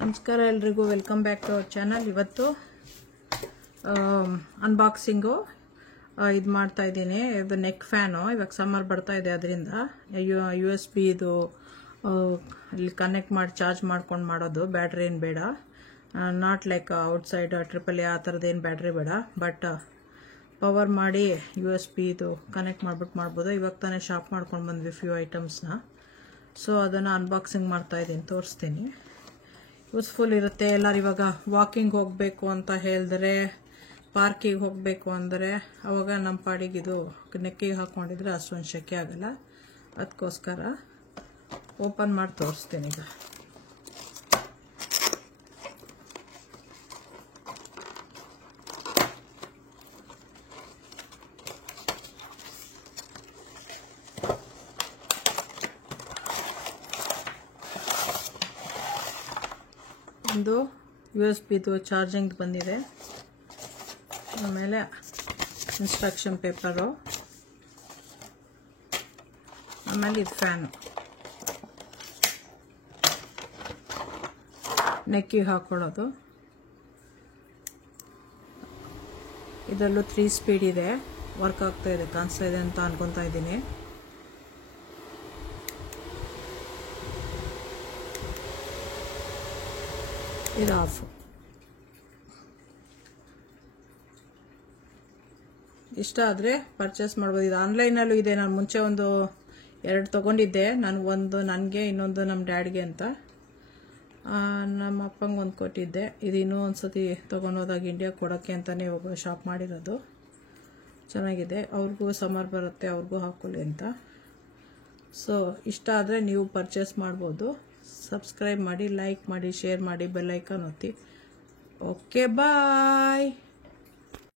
ನಮಸ್ಕಾರ ಎಲ್ರಿಗೂ, welcome back to our channel. ಇವತ್ತು ಅನ್ಬಾಕ್ಸಿಂಗು ಇದು ಮಾಡ್ತಾ ಇದ್ದೀನಿ. ಇದು ನೆಕ್ ಫ್ಯಾನು. ಇವಾಗ ಸಮ್ಮರ್ ಬರ್ತಾ ಇದೆ, ಅದರಿಂದ USB ಇದು ಇಲ್ಲಿ ಕನೆಕ್ಟ್ ಮಾಡಿ ಚಾರ್ಜ್ ಮಾಡ್ಕೊಂಡು ಮಾಡೋದು. ಬ್ಯಾಟ್ರಿ ಏನು ಬೇಡ, ನಾಟ್ ಲೈಕ್ ಔಟ್ಸೈಡ್ AAA ಆ ಥರದ್ದೇನು ಬ್ಯಾಟ್ರಿ ಬೇಡ, ಬಟ್ ಪವರ್ ಮಾಡಿ USB ಇದು ಕನೆಕ್ಟ್ ಮಾಡ್ಬಿಟ್ಟು ಮಾಡ್ಬೋದು. ಇವಾಗ ತಾನೇ ಶಾಪ್ ಮಾಡ್ಕೊಂಡು ಬಂದ್ವಿ ಫ್ಯೂ ಐಟಮ್ಸ್ನ. ಸೊ ಅದನ್ನು ಅನ್ಬಾಕ್ಸಿಂಗ್ ಮಾಡ್ತಾ ಇದ್ದೀನಿ, ತೋರಿಸ್ತೀನಿ. ಯೂಸ್ಫುಲ್ ಇರುತ್ತೆ. ಎಲ್ಲರೂ ಇವಾಗ ವಾಕಿಂಗ್ ಹೋಗಬೇಕು ಅಂತ ಹೇಳಿದ್ರೆ, ಪಾರ್ಕಿಗೆ ಹೋಗಬೇಕು ಅಂದರೆ ಅವಾಗ ನಮ್ಮ ಪಾಡಿಗೆ ಇದು ನೆಕ್ಕಿಗೆ ಹಾಕ್ಕೊಂಡಿದ್ರೆ ಅಷ್ಟೊಂದು ಶೆಕೆ ಆಗಲ್ಲ. ಅದಕ್ಕೋಸ್ಕರ ಓಪನ್ ಮಾಡಿ ತೋರಿಸ್ತೀನಿ. ಈಗ ಒಂದು USB ಇದು ಚಾರ್ಜಿಂಗ್ ಬಂದಿದೆ. ಆಮೇಲೆ ಇನ್ಸ್ಟ್ರಕ್ಷನ್ ಪೇಪರು, ಆಮೇಲೆ ಇದು ಫ್ಯಾನು ನೆಕ್ಕಿಗೆ ಹಾಕೊಳ್ಳೋದು. ಇದರಲ್ಲೂ 3 ಸ್ಪೀಡ್ ಇದೆ, ವರ್ಕ್ ಆಗ್ತಾ ಇದೆ, ಕಾಣಿಸ್ತಾ ಇದೆ ಅಂತ ಅನ್ಕೊತಾ ಇದ್ದೀನಿ. ಇದು ಆಫ್. ಇಷ್ಟ ಆದರೆ ಪರ್ಚೇಸ್ ಮಾಡ್ಬೋದು. ಇದು ಆನ್ಲೈನಲ್ಲೂ ಇದೆ. ನಾನು ಮುಂಚೆ ಒಂದು 2 ತೊಗೊಂಡಿದ್ದೆ. ಒಂದು ನನಗೆ, ಇನ್ನೊಂದು ನಮ್ಮ ಡ್ಯಾಡ್ಗೆ ಅಂತ. ನಮ್ಮ ಅಪ್ಪಂಗೆ ಒಂದು ಕೊಟ್ಟಿದ್ದೆ. ಇದು ಇನ್ನೂ ಒಂದು ಸತಿ ತೊಗೊಂಡೋದಾಗ ಇಂಡಿಯಾಗೆ ಕೊಡೋಕ್ಕೆ ಅಂತಲೇ ಇವಾಗ ಶಾಪ್ ಮಾಡಿರೋದು. ಚೆನ್ನಾಗಿದೆ. ಅವ್ರಿಗೂ ಸಮ್ಮರ್ ಬರುತ್ತೆ, ಅವ್ರಿಗೂ ಹಾಕ್ಕೊಳ್ಳಿ ಅಂತ. ಸೊ ಇಷ್ಟ ಆದರೆ ನೀವು ಪರ್ಚೇಸ್ ಮಾಡ್ಬೋದು. ಸಬ್ಸ್ಕ್ರೈಬ್ ಮಾಡಿ, ಲೈಕ್ ಮಾಡಿ, ಶೇರ್ ಮಾಡಿ, ಬೆಲ್ ಐಕಾನ್ ಒತ್ತಿ. ಓಕೆ, ಬಾಯ್.